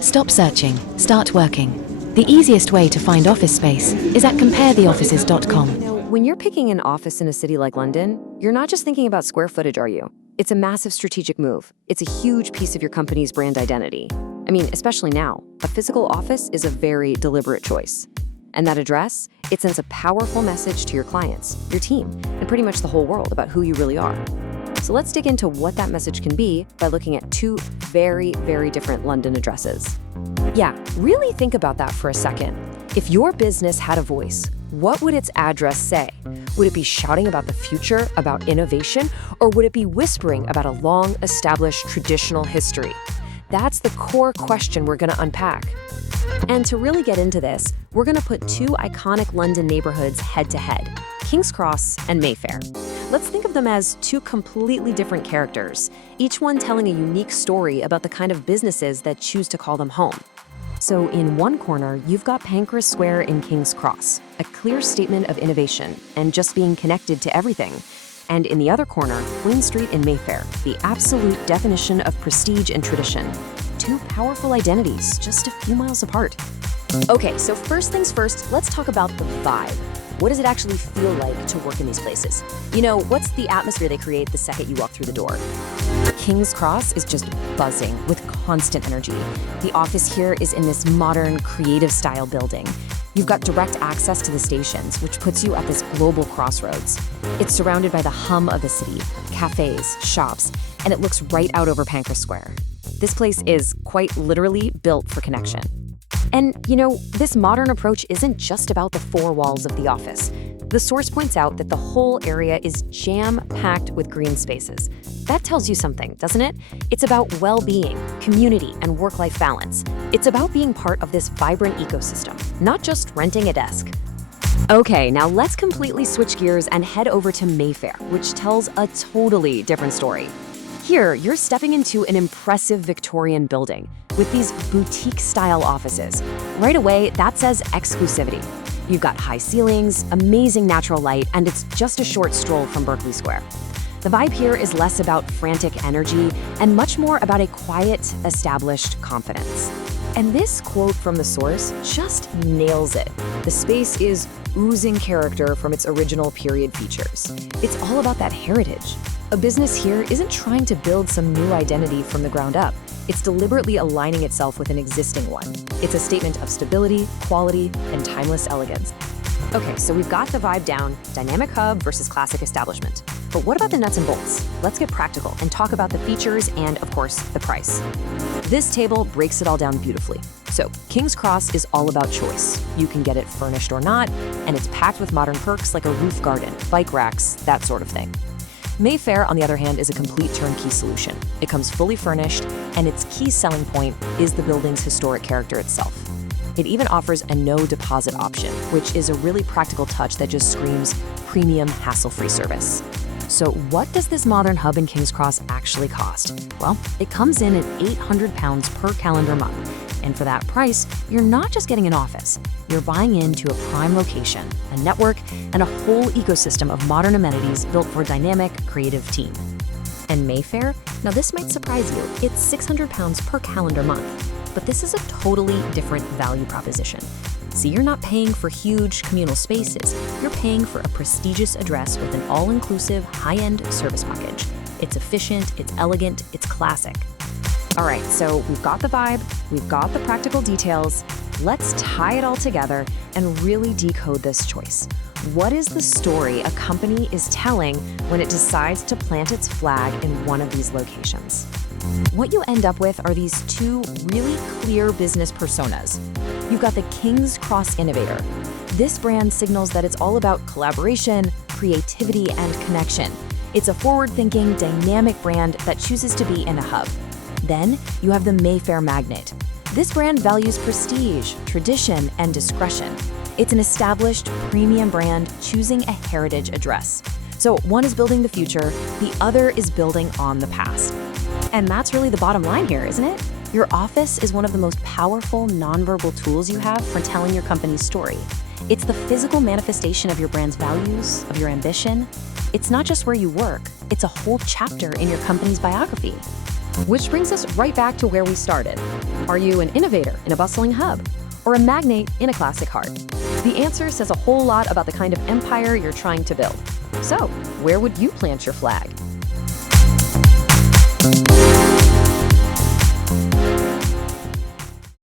Stop searching, start working. The easiest way to find office space is at comparetheoffices.com. Now, when you're picking an office in a city like London, you're not just thinking about square footage, are you? It's a massive strategic move. It's a huge piece of your company's brand identity. I mean, especially now, a physical office is a very deliberate choice. And that address, it sends a powerful message to your clients, your team, and pretty much the whole world about who you really are. So let's dig into what that message can be by looking at two very, very different London addresses. Yeah, really think about that for a second. If your business had a voice, what would its address say? Would it be shouting about the future, about innovation, or would it be whispering about a long-established traditional history? That's the core question we're going to unpack. And to really get into this, we're going to put two iconic London neighborhoods head-to-head, King's Cross and Mayfair. Let's think of them as two completely different characters, each one telling a unique story about the kind of businesses that choose to call them home. So in one corner, you've got Pancras Square in King's Cross, a clear statement of innovation and just being connected to everything. And in the other corner, Queen Street in Mayfair, the absolute definition of prestige and tradition. Two powerful identities, just a few miles apart. Okay, so first things first, let's talk about the vibe. What does it actually feel like to work in these places? You know, what's the atmosphere they create the second you walk through the door? King's Cross is just buzzing with constant energy. The office here is in this modern, creative style building. You've got direct access to the stations, which puts you at this global crossroads. It's surrounded by the hum of the city, cafes, shops, and it looks right out over Pancras Square. This place is quite literally built for connection. And, you know, this modern approach isn't just about the four walls of the office. The source points out that the whole area is jam-packed with green spaces. That tells you something, doesn't it? It's about well-being, community, and work-life balance. It's about being part of this vibrant ecosystem, not just renting a desk. Okay, now let's completely switch gears and head over to Mayfair, which tells a totally different story. Here, you're stepping into an impressive Victorian building with these boutique-style offices. Right away, that says exclusivity. You've got high ceilings, amazing natural light, and it's just a short stroll from Berkeley Square. The vibe here is less about frantic energy and much more about a quiet, established confidence. And this quote from the source just nails it. The space is oozing character from its original period features. It's all about that heritage. A business here isn't trying to build some new identity from the ground up. It's deliberately aligning itself with an existing one. It's a statement of stability, quality, and timeless elegance. Okay, so we've got the vibe down, dynamic hub versus classic establishment. But what about the nuts and bolts? Let's get practical and talk about the features and, of course, the price. This table breaks it all down beautifully. So, King's Cross is all about choice. You can get it furnished or not, and it's packed with modern perks like a roof garden, bike racks, that sort of thing. Mayfair, on the other hand, is a complete turnkey solution. It comes fully furnished, and its key selling point is the building's historic character itself. It even offers a no-deposit option, which is a really practical touch that just screams premium, hassle-free service. So what does this modern hub in King's Cross actually cost? Well, it comes in at £800 per calendar month. And for that price, you're not just getting an office. You're buying into a prime location, a network, and a whole ecosystem of modern amenities built for a dynamic, creative team. And Mayfair? Now this might surprise you. It's £600 per calendar month. But this is a totally different value proposition. See, you're not paying for huge communal spaces. You're paying for a prestigious address with an all-inclusive, high-end service package. It's efficient, it's elegant, it's classic. All right, so we've got the vibe, we've got the practical details. Let's tie it all together and really decode this choice. What is the story a company is telling when it decides to plant its flag in one of these locations? What you end up with are these two really clear business personas. You've got the King's Cross innovator. This brand signals that it's all about collaboration, creativity, and connection. It's a forward-thinking, dynamic brand that chooses to be in a hub. Then you have the Mayfair magnate. This brand values prestige, tradition, and discretion. It's an established, premium brand choosing a heritage address. So one is building the future, the other is building on the past. And that's really the bottom line here, isn't it? Your office is one of the most powerful nonverbal tools you have for telling your company's story. It's the physical manifestation of your brand's values, of your ambition. It's not just where you work, it's a whole chapter in your company's biography. Which brings us right back to where we started. Are you an innovator in a bustling hub, or a magnate in a classic heart? The answer says a whole lot about the kind of empire you're trying to build. So, where would you plant your flag?